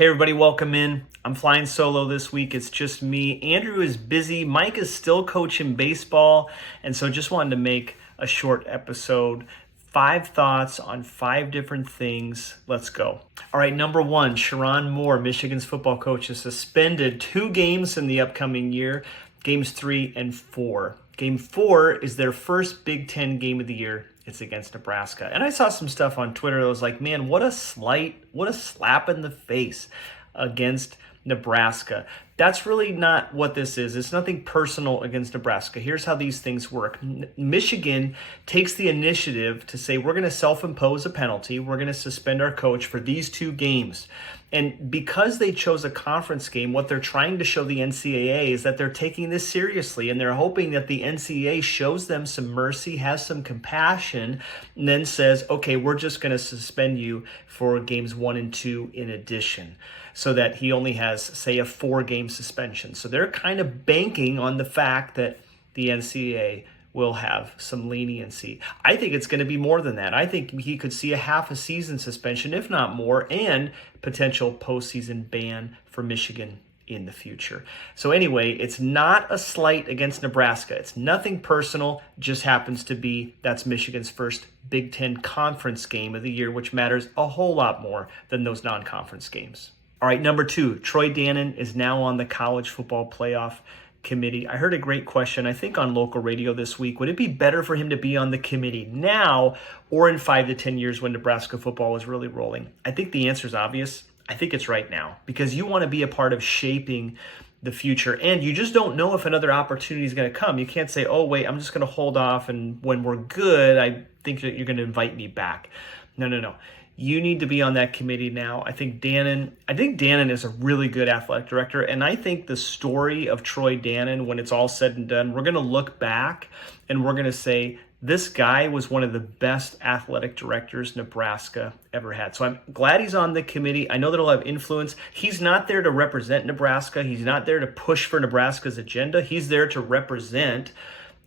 Hey everybody, welcome in. I'm flying solo this week. It's just me. Andrew is busy. Mike is still coaching baseball. And so just wanted to make a short episode. 5 thoughts on 5 different things. Let's go. All right, number 1, Sherrone Moore, Michigan's football coach, is suspended 2 games in the upcoming year, games 3 and 4. Game 4 is their first Big Ten game of the year. It's against Nebraska. And I saw some stuff on Twitter that was like, man, what a slap in the face against Nebraska. That's really not what this is. It's nothing personal against Nebraska. Here's how these things work. Michigan takes the initiative to say, we're going to self-impose a penalty. We're going to suspend our coach for these 2 games. And because they chose a conference game, what they're trying to show the NCAA is that they're taking this seriously, and they're hoping that the NCAA shows them some mercy, has some compassion, and then says, okay, we're just going to suspend you for games 1 and 2 in addition, so that he only has, say, a 4-game suspension. So they're kind of banking on the fact that the NCAA will have some leniency. I think it's going to be more than that. I think he could see a half a season suspension, if not more, and potential postseason ban for Michigan in the future. So anyway, it's not a slight against Nebraska. It's nothing personal, just happens to be that's Michigan's first Big Ten conference game of the year, which matters a whole lot more than those non-conference games. All right, number 2, Troy Dannen is now on the College Football Playoff Committee. I heard a great question, I think on local radio this week. Would it be better for him to be on the committee now or in 5 to 10 years when Nebraska football is really rolling? I think the answer is obvious. I think it's right now, because you want to be a part of shaping the future, and you just don't know if another opportunity is going to come. You can't say, oh, wait, I'm just going to hold off, and when we're good, I think that you're going to invite me back. No. You need to be on that committee now. I think Dannen is a really good athletic director, and I think the story of Troy Dannen, when it's all said and done, we're going to look back and we're going to say, this guy was one of the best athletic directors Nebraska ever had. So I'm glad he's on the committee. I know that he'll have influence. He's not there to represent Nebraska. He's not there to push for Nebraska's agenda. He's there to represent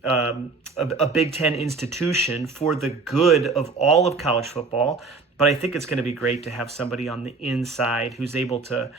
a Big Ten institution for the good of all of college football. But I think it's going to be great to have somebody on the inside who's able to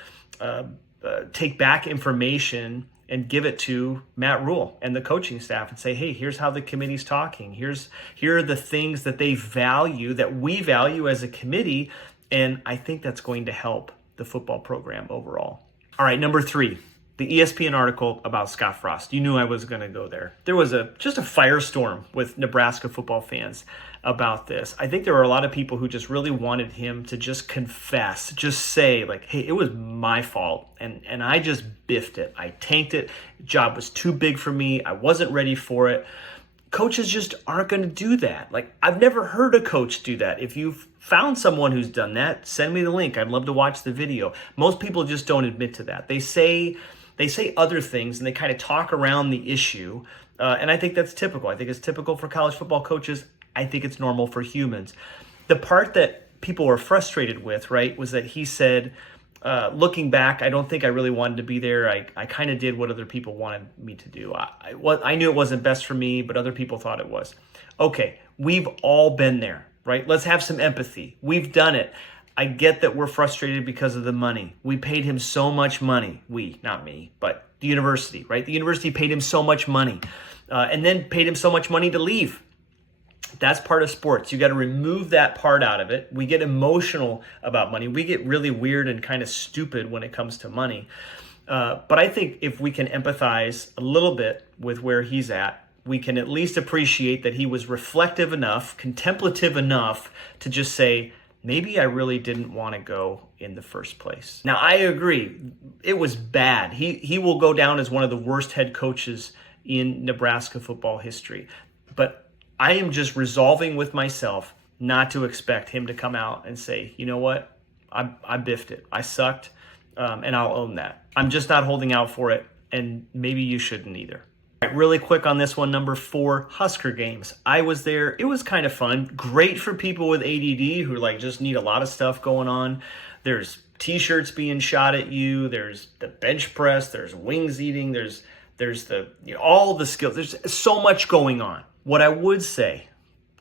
take back information and give it to Matt Rule and the coaching staff and say, hey, here's how the committee's talking. Here are the things that they value, that we value as a committee. And I think that's going to help the football program overall. All right, number 3. The ESPN article about Scott Frost. You knew I was going to go there. There was just a firestorm with Nebraska football fans about this. I think there were a lot of people who just really wanted him to just confess, just say like, hey, it was my fault. And I just biffed it. I tanked it. The job was too big for me. I wasn't ready for it. Coaches just aren't going to do that. Like, I've never heard a coach do that. If you've found someone who's done that, send me the link. I'd love to watch the video. Most people just don't admit to that. They say other things and they kind of talk around the issue. And I think that's typical. I think it's typical for college football coaches. I think it's normal for humans. The part that people were frustrated with, right, was that he said, looking back, I don't think I really wanted to be there. I kind of did what other people wanted me to do. I knew it wasn't best for me, but other people thought it was. Okay, we've all been there, right? Let's have some empathy. We've done it. I get that we're frustrated because of the money. We paid him so much money. We, not me, but the university, right? The university paid him so much money and then paid him so much money to leave. That's part of sports. You got to remove that part out of it. We get emotional about money. We get really weird and kind of stupid when it comes to money. But I think if we can empathize a little bit with where he's at, we can at least appreciate that he was reflective enough, contemplative enough to just say, maybe I really didn't want to go in the first place. Now, I agree. It was bad. He will go down as one of the worst head coaches in Nebraska football history. But I am just resolving with myself not to expect him to come out and say, you know what, I biffed it. I sucked, and I'll own that. I'm just not holding out for it, and maybe you shouldn't either. All right, really quick on this one, number 4, Husker Games. I was there. It was kind of fun. Great for people with ADD who just need a lot of stuff going on. There's T-shirts being shot at you. There's the bench press. There's wings eating. There's all the skills. There's so much going on. What I would say,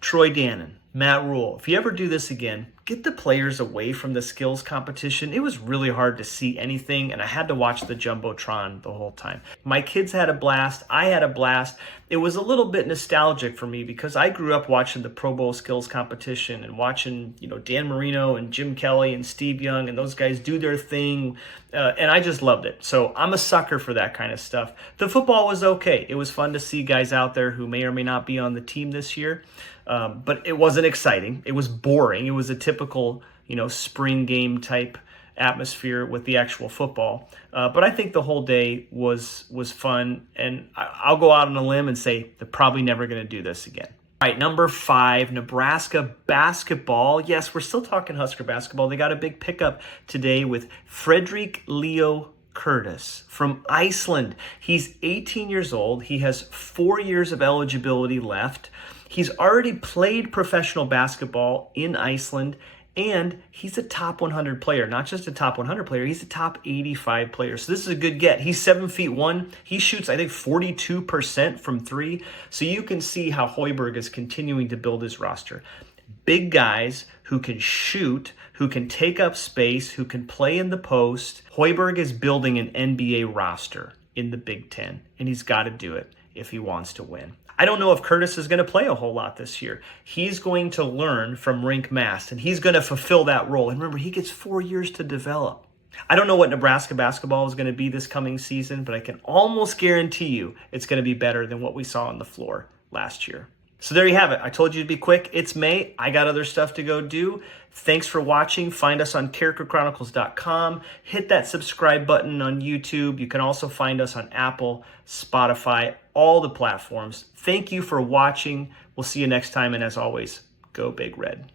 Troy Dannen, Matt Rule, if you ever do this again, get the players away from the skills competition. It was really hard to see anything, and I had to watch the Jumbotron the whole time. My kids had a blast. I had a blast. It was a little bit nostalgic for me because I grew up watching the Pro Bowl skills competition and watching, Dan Marino and Jim Kelly and Steve Young and those guys do their thing, and I just loved it. So I'm a sucker for that kind of stuff. The football was okay. It was fun to see guys out there who may or may not be on the team this year. But it wasn't exciting. It was boring. It was a typical, spring game type atmosphere with the actual football. But I think the whole day was fun. And I'll go out on a limb and say they're probably never going to do this again. All right, number 5, Nebraska basketball. Yes, we're still talking Husker basketball. They got a big pickup today with Frederick Leo Curtis from Iceland. He's 18 years old. He has 4 years of eligibility left. He's already played professional basketball in Iceland, and he's a top 100 player. Not just a top 100 player, he's a top 85 player. So this is a good get. He's 7'1". He shoots, I think, 42% from 3. So you can see how Hoiberg is continuing to build his roster. Big guys who can shoot, who can take up space, who can play in the post. Hoiberg is building an NBA roster in the Big Ten, and he's got to do it if he wants to win. I don't know if Curtis is going to play a whole lot this year. He's going to learn from Rink Mast, and he's going to fulfill that role. And remember, he gets 4 years to develop. I don't know what Nebraska basketball is going to be this coming season, but I can almost guarantee you it's going to be better than what we saw on the floor last year. So there you have it. I told you to be quick. It's May. I got other stuff to go do. Thanks for watching. Find us on characterchronicles.com. Hit that subscribe button on YouTube. You can also find us on Apple, Spotify, all the platforms. Thank you for watching. We'll see you next time. And as always, go Big Red.